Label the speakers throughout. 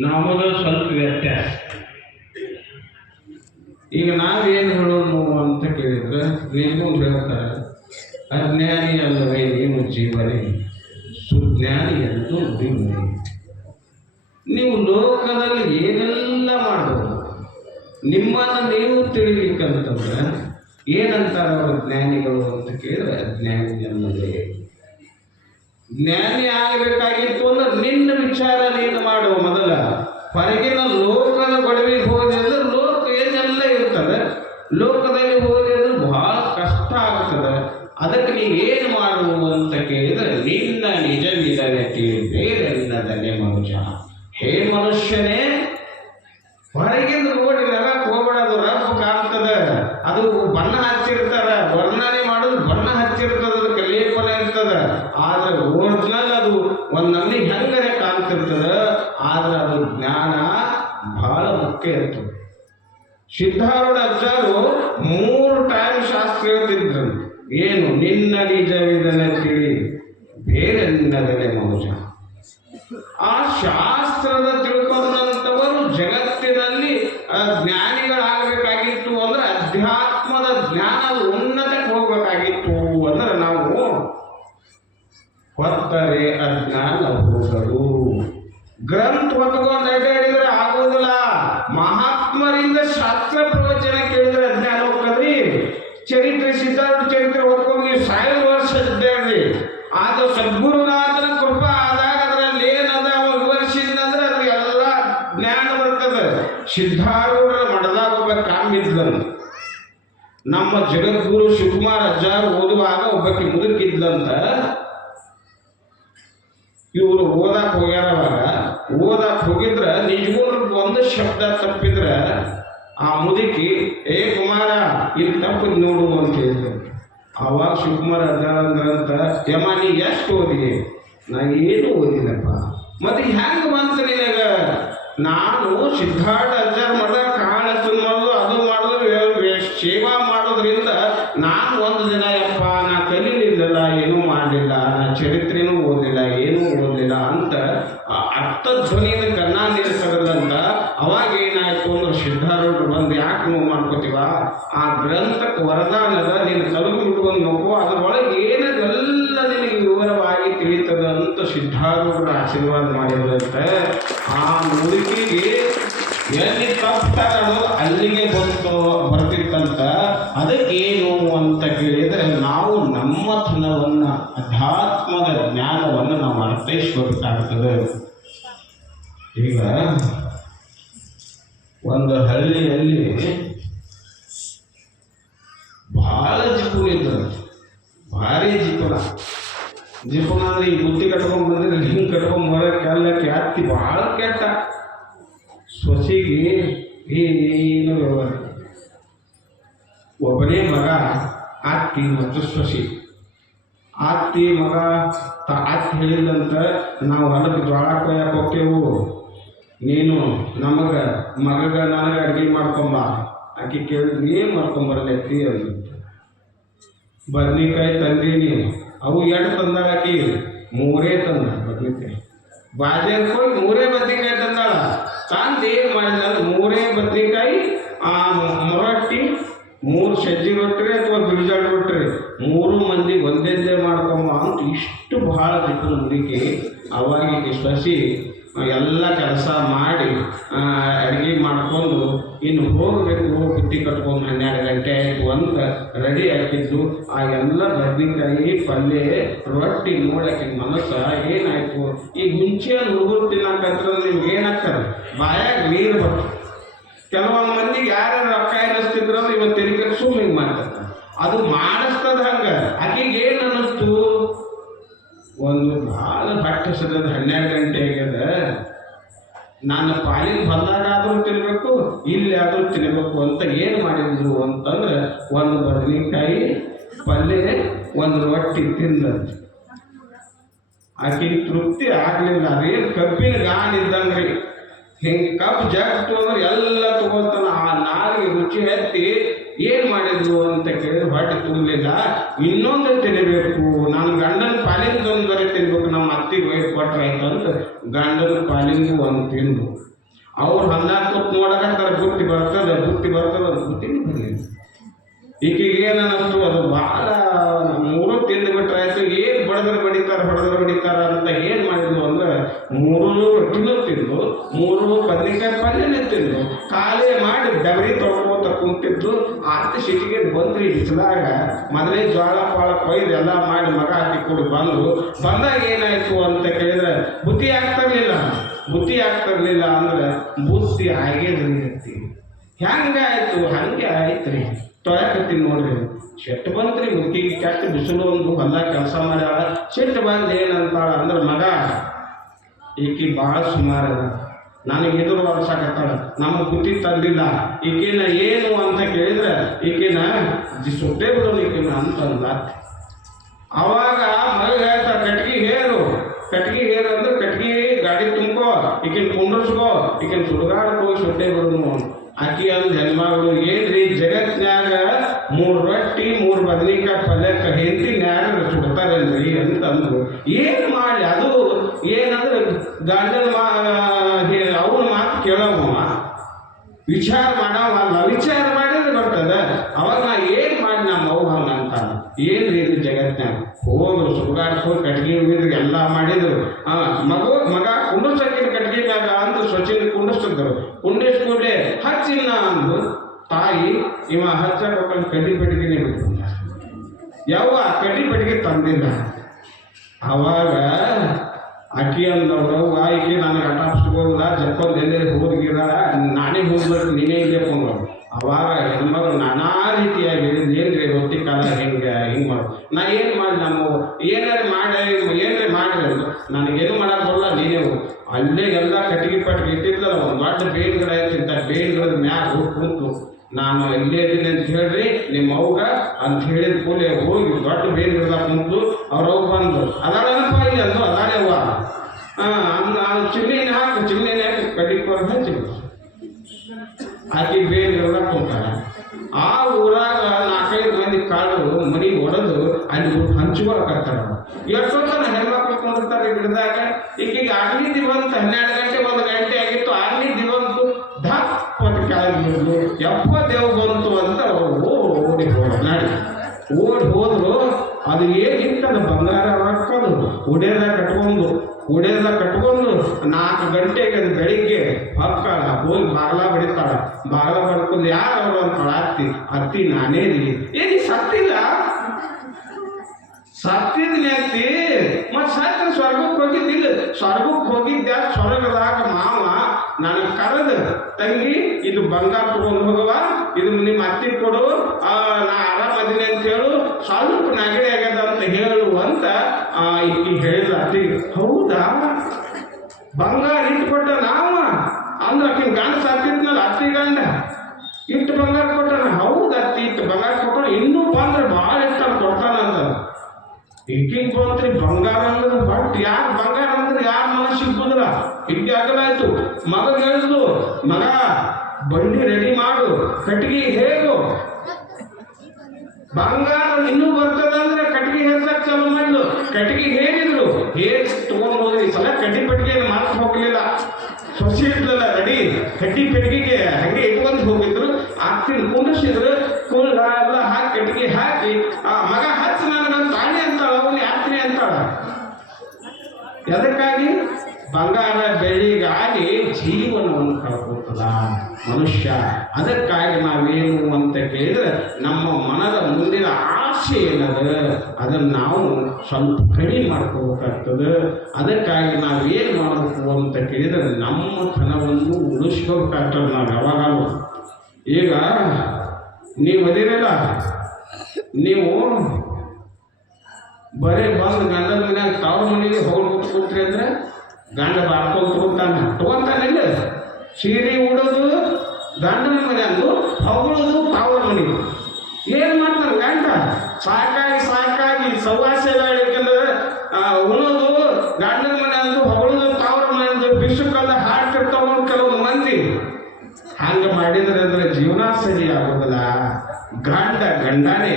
Speaker 1: ನಮ್ಮದು ಸ್ವಲ್ಪ ವ್ಯತ್ಯಾಸ. ಈಗ ನಾವೇನು ಹೇಳೋದು ಅಂತ ಕೇಳಿದ್ರೆ, ನಿಮಗೂ ಹೇಳ್ತಾರೆ, ಅಜ್ಞಾನಿ ಅಲ್ಲವೇ ನೀನು ಜೀವನೇ ಸುಜ್ಞಾನಿ ಎಂದು ನಿಮ್ಮೇ ನೀವು ಲೋಕದಲ್ಲಿ ಏನೆಲ್ಲ ಮಾಡಬಹುದು ನಿಮ್ಮನ್ನು ನೀವು ತಿಳಿಬೇಕಂತಂದ್ರೆ ಏನಂತಾರೆ ಅವರು ಜ್ಞಾನಿಗಳು ಅಂತ ಕೇಳಿದ್ರೆ, ಅಜ್ಞಾನಿ ಅನ್ನೋದೇ ಜ್ಞಾನಿ ಆಗಬೇಕಾಗಿತ್ತು ಅಂದ್ರೆ ನಿನ್ನ ವಿಚಾರ ನೀನು ಮಾಡುವ ಮೊದಲ. ಹೊರಗಿನ ಲೋಕದ ಗೊಡವೆಗೆ ಹೋದೆ ಅಂದ್ರೆ ಲೋಕ ಏನೆಲ್ಲ ಇರ್ತದೆ, ಲೋಕದಲ್ಲಿ ಹೋದೆ ಅಂದ್ರೆ ಬಹಳ ಕಷ್ಟ ಆಗ್ತದೆ. ಅದಕ್ಕೆ ಏನು ಮಾಡುವು ಅಂತ ಕೇಳಿದ್ರೆ, ನಿನ್ನ ನಿಜ ಬೇರೆ ಬೇರೆಲ್ಲದನೆ ಮನುಷ್ಯ. ಹೇ ಮನುಷ್ಯನೇ ಒಂದ್ ನಮ್ನಿ ಹೆಂಗರೆ ಕಾಣ್ತಿರ್ತದ, ಆದ್ರೆ ಅದು ಜ್ಞಾನ ಬಹಳ ಮುಖ್ಯ ಇರ್ತದೆ. ಸಿದ್ಧಾರೂಢ ಅಜ್ಜರು ಮೂರು ಟೈಮ್ ಶಾಸ್ತ್ರ ಹೇಳ್ತಿದ್ರು. ಏನು? ನಿನ್ನ ನಿಜವಿದನೆ ತಿಳಿ ಬೇರೆನ್ನದನೆ ಮೌಜ. ಆ ಶಾಸ್ತ್ರದ ತಿಳ್ಕೊಂಡಂಥವರು ಜಗತ್ತಿನಲ್ಲಿ ಜ್ಞಾನಿಗಳಾಗಬೇಕಾಗಿತ್ತು ಅಂದ್ರೆ ಅಧ್ಯಾತ್ಮದ ಜ್ಞಾನ ಉನ್ನತಕ್ಕೆ ಹೋಗ್ಬೇಕಾಗಿತ್ತು ಅಂದ್ರೆ ನಾವು ಹೊತ್ತರೆ ಅಜ್ಞಾನ ಹೋಗಲು ಗ್ರಂಥ ಹೊತ್ಕೊಂಡು ಅಡ್ಡಾಡಿದ್ರೆ ಆಗೋದಿಲ್ಲ ಮಹಾತ್ಮರಿಂದ ಶಾಸ್ತ್ರ ಪ್ರವಚನ ಕೇಳಿದ್ರೆ ಅಜ್ಞಾನ ಹೋಗ್ತದ್ರಿ. ಚರಿತ್ರೆ ಸಿದ್ಧಾರ್ಥ ಚರಿತ್ರೆ ಹೊತ್ಕೊಂಡು ನೀವು ಸಾವಿರ ವರ್ಷ ಅಡ್ಡಾಡ್ರಿ ಆದ್ರೆ ಸದ್ಗುರುನಾಥನ ಕೃಪಾ ಆದಾಗ ಅದರಲ್ಲಿ ಏನದ ವಿವರಿಸಿದಂದ್ರೆ ಅದ್ರ ಎಲ್ಲ ಜ್ಞಾನ ಬರ್ತದೆ. ಸಿದ್ಧಾರೂಢರ ಮಠದಾಗ ಒಬ್ಬ ಕಾಮಿದ್ಲಂತ ನಮ್ಮ ಜಗದ್ಗುರು ಶಿವಕುಮಾರ್ ಅಜ್ಜಾರು ಓದುವಾಗ ಒಬ್ಬಕ್ಕೆ ಮುದುಕಿದ್ಲಂತ ಇವರು ಓದಾಕ ಹೋಗ್ಯಾರ ಅವಾಗ ಓದಾಕ್ ಹೋಗಿದ್ರೆ ನಿಜವೂ ಒಂದು ಶಬ್ದ ತಪ್ಪಿದ್ರೆ ಆ ಮುದುಕಿ, ಏ ಕುಮಾರ, ಇಲ್ಲಿ ತಪ್ಪು ನೋಡು ಅಂತ ಹೇಳಿದ್ರು. ಅವಾಗ ಶಿವಕುಮಾರ್ ಅಜ್ಜಾರ ಅಂದ್ರಂತ ಯಮ್ಮ, ನೀ ಎಷ್ಟು ಓದಿ ನಾ ಏನು ಓದಿಲ್ಲಪ್ಪ. ಮತ್ತೆ ಹೆಂಗೆ ಬಂತ ನಿನಗ? ನಾನು ಸಿದ್ಧಾರ್ಥ ಸಿದ್ಧಾರೂಢರು ಬಂದು ಯಾಕೆ ನೋವು ಮಾಡ್ಕೋತೀವ? ಆ ಗ್ರಂಥಕ್ಕೆ ವರದಾನದ ನೀನು ತಲುಪಿ ಬಿಟ್ಕೊಂಡು ನೋವು, ಅದರೊಳಗೆ ಏನದೆಲ್ಲ ನಿನಗೆ ವಿವರವಾಗಿ ತಿಳಿತದ ಅಂತ ಸಿದ್ಧಾರೂಢರು ಆಶೀರ್ವಾದ ಮಾಡಿದ್ರಂತೆ ಆ ಮುದುಕಿಗೆ ಎಲ್ಲಿ ತಪ್ಪಾರೋ ಅಲ್ಲಿಗೆ ಬಂತು ಬರ್ತಿತ್ತಂತ ಅದಕ್ಕೇನು ಅಂತ ಕೇಳಿದರೆ ನಾವು ನಮ್ಮತನವನ್ನ ಅಧ್ಯಾತ್ಮದ ಜ್ಞಾನವನ್ನು ನಾವು ಅರ್ಥೈಸ್ಕೋಬೇಕಾಗ್ತದೆ ಈಗ ಒಂದು ಹಳ್ಳಿಯಲ್ಲಿ ಬಹಳ ಜಿಪು ಇದ್ರು ಭಾರಿ ಜಿಪುನ ಜಿಪುನ ಈ ಬುತ್ತಿ ಕಟ್ಕೊಂಡ್ ಬಂದ್ರೆ ಹಿಂಗೆ ಕಟ್ಕೊಂಡು ಬರೋಕೆ ಎಲ್ಲ ಕ್ಯಾತಿ ಬಹಳ ಕೆಟ್ಟ. ಸೊಸಿಗೆ ಏನು ವ್ಯವಹಾರ. ಒಬ್ಬನೇ ಮಗ ಆತ್ತಿ ಮತ್ತು ಸೊಸಿ. ಆತ್ತಿ ಮಗ, ತ ಹೇಳಿದಂತ ನಾವು ಹೊಲಕ್ಕೆ ಜ್ವಾಳ ಕೊಯ್ಯಕ್ಕೆ ಹೋಗ್ತೇವು. ನೀನು ನಮಗೆ ಮಗಗ ನನಗೆ ಅಡುಗೆ ಮಾಡ್ಕೊಂಬ. ಆಕೆ ಕೇಳಿದ್ರೆ ಏನು ಮಾಡ್ಕೊಂಬರಲ್ಲ ಎತ್ತಿ ಅಂದ್ರು ಬದ್ನಿಕಾಯಿ ತಂದೀನಿ ಅವು ಎರಡು ತಂದಾಳ ಆಕಿ. ಮೂರೇ ತಂದ ಬದ್ನಿಕಾಯಿ. ಬಾಜೆಗೆ ಹೋಗಿ ಮೂರೇ ಬದ್ನಿಕಾಯಿ ತಂದಾಳ. ತಂದು ಏನು ಮಾಡಿದ ಮೂರೇ ಬದ್ನಿಕಾಯಿ, ಆ ಮೊರಟ್ಟಿ, ಮೂರು ಸಜ್ಜಿ ರೊಟ್ಟಿ ಅಥವಾ ಬಿಳಿಜಾಳ ರೊಟ್ಟಿ. ಮೂರು ಮಂದಿ ಒಂದೇ ಮಾಡ್ಕೊಂಬ ಅಂತ ಇಷ್ಟು ಬಹಳ ಬಿಟ್ಟು ನಂಬಿಕೆ. ಅವಾಗ ಸೊಸಿ ಎಲ್ಲ ಕೆಲಸ ಮಾಡಿ ಅಡುಗೆ ಮಾಡ್ಕೊಂಡು ಇನ್ನು ಹೋಗಬೇಕು ಬುತ್ತಿ ಕಟ್ಕೊಂಡು ಹನ್ನೆರಡು ಗಂಟೆ ಆಯಿತು ಅಂತ ರೆಡಿ ಆಗ್ತಿದ್ದು. ಆ ಎಲ್ಲ ಬದ್ನಿಕಾಯಿ ಪಲ್ಯ, ರೊಟ್ಟಿ ನೋಡಕ್ಕೆ ಮನಸ್ಸು ಏನಾಯಿತು? ಈ ಮುಂಚೆ ಹುಡುಗರು ತಿನ್ನಕತ್ರ ನಿಮ್ಗೆ ಏನಾಗ್ತದೆ? ಬಾಯಾಗ ನೀರು ಬರ್ತದೆ. ಕೆಲವೊಂದು ಮಂದಿಗೆ ಯಾರು ರೊಕ್ಕ ಏನಿಸ್ತಿದ್ರು ಅಂದ್ರೆ ಇವತ್ತು ತಿರುಗಿ ಸುಮ್ಮನೆ ಮಾಡ್ತಾರೆ. ಅದು ಮಾಡಿಸ್ತದ ಹಂಗೆ ಆಕೆಗೆ ಏನು ಅನ್ನಿಸ್ತು? ಒಂದು ಭಾಳ ಬಟ್ಟೆ ಸದದ ಹನ್ನೆರಡು ಗಂಟೆ ಆಗ್ಯದ. ನಾನು ಪಾಲಿನ ಬಂದಾಗಾದರೂ ತಿನ್ನಬೇಕು ಇಲ್ಲಿ ಆದರೂ ತಿನ್ನಬೇಕು ಅಂತ ಏನು ಮಾಡಿದ್ರು ಅಂತಂದ್ರೆ ಒಂದು ಬದನೆಕಾಯಿ ಪಲ್ಯ, ಒಂದು ರೊಟ್ಟಿ ತಿಂದಂತೆ ಆಕೆ ತೃಪ್ತಿ ಆಗಲಿಲ್ಲ. ಅದೇನು ಕಬ್ಬಿನ ಗಾನ್ ಇದ್ದಂಗ್ರಿ. ಹಿಂಗೆ ಕಬ್ಬು ಜಗ್ತು ಅಂದ್ರೆ ಎಲ್ಲ ತಗೋತಾನ ಆ ನಾಲಿಗೆ ರುಚಿ ಹತ್ತಿ ಏನು ಮಾಡಿದ್ರು ಅಂತ ಕೇಳಿದ್ರೆ ಹೊಟ್ಟೆ ತುಂಬಲಿಲ್ಲ. ಇನ್ನೊಂದು ತಿನ್ನಬೇಕು ನಾನು ಗಂಡನ ಪಾಲಿಂದ ಒಂದು ಬರೀ ತಿನ್ಬೇಕು ನಮ್ಮ ಅತ್ತಿಗೆ ವಯಸ್ಸು ಕೊಟ್ರೆ ಆಯ್ತು ಅಂತ ಗಂಡನ ಪಾಲಿಗೆ ಒಂದು ತಿಂದು, ಅವ್ರು ಹನ್ನಾರು ಕೂತ್ ನೋಡಕತ್ತಾರ ಬುತ್ತಿ ಬರ್ತದೆ ಬುತ್ತಿ ಬರ್ತದೆ ಬುತ್ತಿನೇ ಬರಲಿಲ್ಲ ಈಕೆಗೆ ಏನನ್ನಷ್ಟು ಅದು ಭಾಳ ಮೂರು ತಿಂದು ಬಿಟ್ರೆ ಆಯ್ತು, ಏನು ಬಡದ್ರೆ ಬಡಿತಾರೆ ಬಡದ್ರೆ ಬಡಿತಾರ ಅಂತ ಏನು ಮಾಡಿದ್ವು ಅಂದ್ರೆ, ಮೂರು ರೊಟ್ಟಿನೂ ತಿಂದು, ಮೂರು ಬದನೆಕಾಯಿ ಪಲ್ಯನೇ ತಿಂದು, ಖಾಲಿ ಮಾಡಿ ಡಬರಿ ತೊಳ್ಕೋತ ಕುಂತಿದ್ದು ಆರ್ತಿ ಸಿಟಿಗೆ ಬಂದ್ರಿ ಬಿಸಿಲಾಗ ಮೊದಲೇ ಜ್ವಾಳ ಪಾಳ ಕೊಯ್ದು ಎಲ್ಲ ಮಾಡಿ ಮಗ ಹಾಕಿ ಕೊಡು ಬಂದು, ಬಂದಾಗ ಏನಾಯ್ತು ಅಂತ ಬುದ್ಧಿ ಆಗ್ತಿರ್ಲಿಲ್ಲ ಅಂದ್ರೆ ಬುದ್ಧಿ ಆಗೇದ್ರಿ ಹೆಂಗೆ ಆಯ್ತು? ಹಂಗೆ ಆಯ್ತ್ರಿ ತೊಳಕತ್ತೀನಿ ನೋಡ್ರಿ. ಶೆಟ್ಟು ಬಂತ್ರಿ ಮುದುಕಿಗೆ ಕೆಟ್ಟ ಬಿಸಿಲು ಒಂದು ಹೊಲ ಕೆಲಸ ಮಾಡ್ಯಾಳ. ಸಿಟ್ಟು ಬಂದು ಏನಂತಾಳ ಅಂದ್ರೆ ಮಗ, ಈಕಿ ಭಾಳ ಸುಮಾರು ನನಗೆ ಎದುರು ವರ್ಷಾಕತ್ತಾಳ ನಮ್ಮ ಬುದ್ಧಿ ತಂದಿಲ್ಲ. ಈಕಿನ ಏನು ಅಂತ ಕೇಳಿದ್ರೆ ಈಕಿನ ಸುಟ್ಟೇ ಬಿಡೋನು ಈಕಿನ ಅಂತಂದ. ಅವಾಗ ಮಗ ಹೇಳ್ತಾ ಈಕಿನ ಸುಡುಗಾಡಕ್ಕೆ ಹೋಗಿ ಸುಟ್ಟೇ ಅಕ್ಕಿ ಆಕಿ ಅಂದ್ ಹೆಣ್ಮಗಳು ಏನ್ರಿ? ಜಗತ್ನ್ಯಾಗ ಮೂರು ರೊಟ್ಟಿ, ಮೂರು ಬದನಿಕಾಯಿ ಪಲ್ಯಕ್ಕ ಹೆಂಡತಿ ನ್ಯಾಯ ಸುಡ್ತಾರಲ್ರಿ ಅಂತಂದ್ರು. ಏನು ಮಾಡಿ ಅದು? ಏನಂದ್ರೆ ಗಂಡನ ಮಾ ಅವನ ಮಾತು ಕೇಳೋವ ವಿಚಾರ ಮಾಡವಲ್ಲ ವಿಚಾರ ಮಾಡಿದ್ರೆ ಬರ್ತದೆ ಅವಾಗ ನಾ ಏನು ಮಾಡಿ ನಮ್ಮ ಅವ್ವ ಹಂಗೆ ಅಂತಾನ ಏನು ಇದು ಜಗತ್ನ್ಯಾಗ ಸುಗಾಡ್ಕ್ ಕಟ್ಗೆ ಮೀರು ಎಲ್ಲ ಮಾಡಿದ್ರು. ಆ, ಮಗು, ಮಗ ಕುಂಡಿಸಕ್ಕಿನ ಕಟ್ಗೆ ಮ್ಯಾಗ ಅಂದು ಸ್ವಚ್ಛ ಕುಂಡಿಸ್ತಿದ್ರು. ಕೂಡಲೇ, ಹಚ್ಚಿಲ್ಲ ಅಂದು ತಾಯಿ, ಇವ ಹಚ್ಚ ಕಡ್ಡಿ ಪೆಟ್ಟಿಗೆನೇ ಬಿಟ್ಟು ಯಾವ ಕಡ್ಡಿ ಪೆಟ್ಟಿಗೆ ತಂದಿಲ್ಲ. ಅವಾಗ ಅಕ್ಕಿ ಅಂದವರು ವಾಯಿಗೆ ನನಗೆ ಹಠಾಪ್ಸ್ಬೋದಿಲ್ಲ ಜಪ್ಕೊಂಡ್ ಎಲ್ಲೇ ಹೋಗಿರ ನಾನೇ ಹೋಗ್ಬೇಕು ನೀನೇ ಇಲ್ಲೇ ಕೊಂಡ್ರು ಅವಾಗ ಹೆಣ್ಮಗಳು ನಾನಾ ರೀತಿಯಾಗಿ ಹೇಳಿದ್ ಏನ್ರಿ ರೊಟ್ಟಿ ಕಾಲ ಹೆಂಗೆ ಹಿಂಗೆ ಮಾಡು ನಾ ಏನು ಮಾಡಿ ನಮ್ಮ ಏನಾರು ಮಾಡಿ ಏನ್ರಿ ಮಾಡಿ ಅಂದ್ರು ನನಗೇನು ಮಾಡಕ್ ಬರಲ್ಲ ನೀನೇ ಹೋಗು ಅಲ್ಲೇ ಎಲ್ಲ ಕಟ್ಟಿಗೆ ಪಟ್ಟಿಗೆ ಇಟ್ಟಿದ್ದಲ್ಲ ಒಂದು ದೊಡ್ಡ ಬೇನ್ಗಿಡ ಇರ್ತಿದ್ದ ಬೇನ್ಗಿಡದ ಮ್ಯಾಗ ಹೋಗಿ ಕೂತು ನಾನು ಇಲ್ಲೇ ಇದ್ದೀನಿ ಅಂತ ಹೇಳ್ರಿ, ನಿಮ್ಮ ಅವ್ಗ ಅಂತ ಹೇಳಿದ ಕೂಲಿ ಹೋಗಿ ದೊಡ್ಡ ಬೇನ್ ಗಿಡದಾಗ ಕುಂತು ಅವ್ರ ಬಂದು ಅದಾಳಪ್ಪ ಇಲ್ಲಿ ಅಂದು ಅದಾಳೆ ಅವ್ವ. ಅಂದ ಚಿಮ್ನಿನ ಹಾಕು ಚಿಮ್ನಿನ ಹಾಕಿ ಕಡ್ಡಿ ಕೊರ ಹಚ್ಚಿ ಆಕಿ ಗಿಡದಾಗ ಕುಂತಾಳ. ಆ ಊರಾಗ ನಾಲ್ಕೈದು ಮಂದಿ ಕಾಳು ಮನಿ ಒಡೆದು ಅಲ್ಲಿ ಹಂಚ್ಕೊಳಕತ್ತಾರ ಎಷ್ಟೊತ್ತನ ಹೆಣ್ಮಕ್ಳು ಕುಂದಿರ್ತಾರೆ ಗಿಡದಾಗ. ಈಗೀಗ ಉಡೇದ ಕಟ್ಕೊಂಡು ನಾಲ್ಕು ಗಂಟೆಗೆ ಬೆಳಿಗ್ಗೆ ಮಕ್ಕಳ ಹೋಗಿ ಬಾಗ್ಲ ಬಡಿತಾಳ. ಬಾಗಲ ಬಡ್ಕೊಂಡು ಯಾರು ಅವರು ಅತ್ತಿ ಅತ್ತಿ, ನಾನೇ ರೀ. ಏನಿ ಸತ್ತಿಲ್ಲ? ಸತ್ತಿದ್ನಿ ಅತ್ತಿ. ಮತ್ತೆ ಸತ್ತ ಸ್ವರ್ಗಕ್ಕೆ ಹೋಗಿದ್ದಿಲ್ಲ ಸ್ವರ್ಗಕ್ಕೆ ಹೋಗಿದ್ದ ಸ್ವರ್ಗದಾಗ ಮಾವ ನನಗೆ ಕರೆದ, ತಂಗಿ, ಇದು ಬಂಗಾರ ತಗೊಂಡು ಹೋಗವ ಇದು ನಿಮ್ಮ ಅತ್ತಿ ಕೊಡು. ನಾ ಆರಾಮದಿನಿ ಅಂತ ಹೇಳು. ಸ್ವಲ್ಪ ನಗಡಿ ಆಗ್ಯದ ಅಂತ ಹೇಳು ಅಂತ ಆ, ಇಲ್ಲಿ ಹೇಳಿದ ಅತ್ತಿಗೆ ಹೌದಾ? ಬಂಗಾರ ಇಟ್ಟು ಕೊಟ್ಟ ನಾವ? ಅಂದ್ರೆ ಆಕಿನ ಗಂಡ ಸಾಕಿದ್ನಲ್ಲ ಅತ್ತಿ ಗಂಡ. ಇಟ್ಟು ಬಂಗಾರ ಕೊಟ್ಟಾನ? ಹೌದು ಅತ್ತಿ ಇಟ್ಟು ಬಂಗಾರ ಕೊಟ್ಟರು ಇನ್ನೂ ಬಂದ್ರೆ ಭಾಳ ಇಷ್ಟ ಕೊಡ್ತಾನಂತ ಈಗಿನ ಬಂತ್ರಿ ಬಂಗಾರ ಅಂದ್ರೆ ಬಟ್ ಯಾರು ಬಂಗಾರ ಅಂದ್ರೆ ಯಾರ ಮನಸ್ಸಿಗೆ ಬಂದ್ರ ಹಿಂಗೆ ಆಗಲಾಯ್ತು ಮಗ ಹೇಳಿದ್ಲು ಮಗ ಬಂಡಿ ರೆಡಿ ಮಾಡು. ಕಟ್ಟಿಗೆ ಹೇಗು? ಬಂಗಾರ ಇನ್ನೂ ಕಟ್ಟಿಗೆ ಹೇಳಿದ್ರು. ಹೇರ್ ತಗೊಂಡು ಹೋದ್ರೆ ಈ ಸಲ ಕಡ್ಡಿ ಪೆಟ್ಟಿಗೆ ಮಾತು ಹೋಗ್ಲಿಲ್ಲ ಸೊಸಿ ಇರ್ಲಿಲ್ಲ ರೆಡಿ. ಕಡ್ಡಿ ಪೆಟ್ಟಿಗೆಗೆ ಹಂಗೆ ಇಟ್ಕೊಂಡು ಹೋಗಿದ್ರು. ಆಗ್ತೀನಿ ಕುಂಡಿಸಿದ್ರು ಕೂಲ್ ಎಲ್ಲ ಹಾಕಿ ಕಟ್ಟಿಗೆ ಹಾಕಿ, ಆ ಮಗ ಹಚ್ಚ ನನಗೆ ತಾಳಿ ಅಂತಾಳ, ಅವನು ಯಾತ್ರೆ ಅಂತಾಳ? ಎದಕ್ಕಾಗಿ? ಬಂಗಾರ ಬೆಳ್ಳಿಗಾಗಿ ಜೀವನವನ್ನು ಕಳ್ಕೊತದ ಮನುಷ್ಯ. ಅದಕ್ಕಾಗಿ ನಾವೇನು ಅಂತ ಕೇಳಿದ್ರೆ ನಮ್ಮ ಮನದ ಮುಂದಿನ ಆಸೆ ಏನದ? ಅದನ್ನು ನಾವು ಸ್ವಲ್ಪ ಕಡಿಮೆ ಮಾಡ್ಕೋಬೇಕಾಗ್ತದೆ. ಅದಕ್ಕಾಗಿ ನಾವು ಏನು ಮಾಡಬೇಕು ಅಂತ ಕೇಳಿದ್ರೆ ನಮ್ಮ ತನವನ್ನು ಉಳಿಸ್ಕೋಬೇಕಾಗ್ತದೆ ನಾವು ಯಾವಾಗಲೂ ಈಗ ನೀವು ಅದಿರಲ್ಲ. ನೀವು ಬರೀ ಬಂದು ಗಂಡನ ಮನ್ಯಾಗ ತವ್ರ ಮನೆಗೆ ಹೋಗಿ ಕೂತ್ಕೊಟ್ರಿ ಅಂದರೆ ಗಂಡ ಬಾರ್ಕೊಂಡು ತೊಗೊಂತಾನೆ ಇಲ್ಲ. ಸೀರೆ ಉಡೋದು ಗಂಡನ ಮನ್ಯಾಗ ಹೊಗಳೋದು ತಾವ್ರ ಮನೆಗೆ. ಏನು ಮಾಡ್ತಾರೆ ಗಂಡ ಸಾಕಾಗಿ ಸಾಕಾಗಿ ಸವಾಸ ಯಾಕಂದ್ರೆ ಉಳೋದು ಗಂಡನ ಮನೆಯಂದು ಹೊಗಳೋದು ತಾವ್ರ ಮನೆಯಂದು ಬಿಸುಕಲ್ಲ ಹಾಡ್ತಿರ್ತಾವ ಕೆಲವು ಮಂದಿ ಹಂಗ ಮಾಡಿದ್ರೆ ಅಂದ್ರೆ ಜೀವನ ಸರಿ ಆಗೋದಿಲ್ಲ ಗಂಡ ಗಂಡನೇ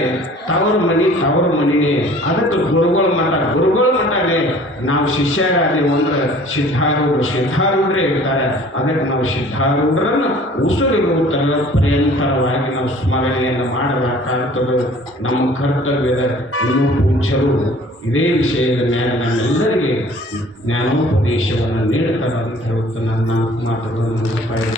Speaker 1: ತವರ ಮನಿ ತವರ ಮನಿನೇ ಅದಕ್ಕೆ ಗುರುಗಳ ಮಠ ಗುರುಗಳ ಮಠನೇ ನಾವು ಶಿಷ್ಯರಾದೆವು ಅಂದ್ರೆ ಸಿದ್ಧಾರೂಢರು ಸಿದ್ಧಾರೂಢರೇ ಇರ್ತಾರೆ ಅದಕ್ಕೆ ನಾವು ಸಿದ್ಧಾರೂಢರನ್ನು ಉಸಿರಿರುವ ಪರ್ಯಂತರವಾಗಿ ನಾವು ಸ್ಮರಣೆಯನ್ನು ಮಾಡಬೇಕಾಗ್ತದೆ ನಮ್ಮ ಕರ್ತವ್ಯದ ಇನ್ನೂ ಪೂಜ್ಯರು ಇದೇ ವಿಷಯದ ಮೇಲೆ ನಮ್ಮೆಲ್ಲರಿಗೆ ಜ್ಞಾನೋಪದೇಶವನ್ನು ನೀಡ್ತಾರೆ ಅಂತ ಹೇಳುತ್ತಾ ನನ್ನ ಮಾತುಗಳನ್ನು.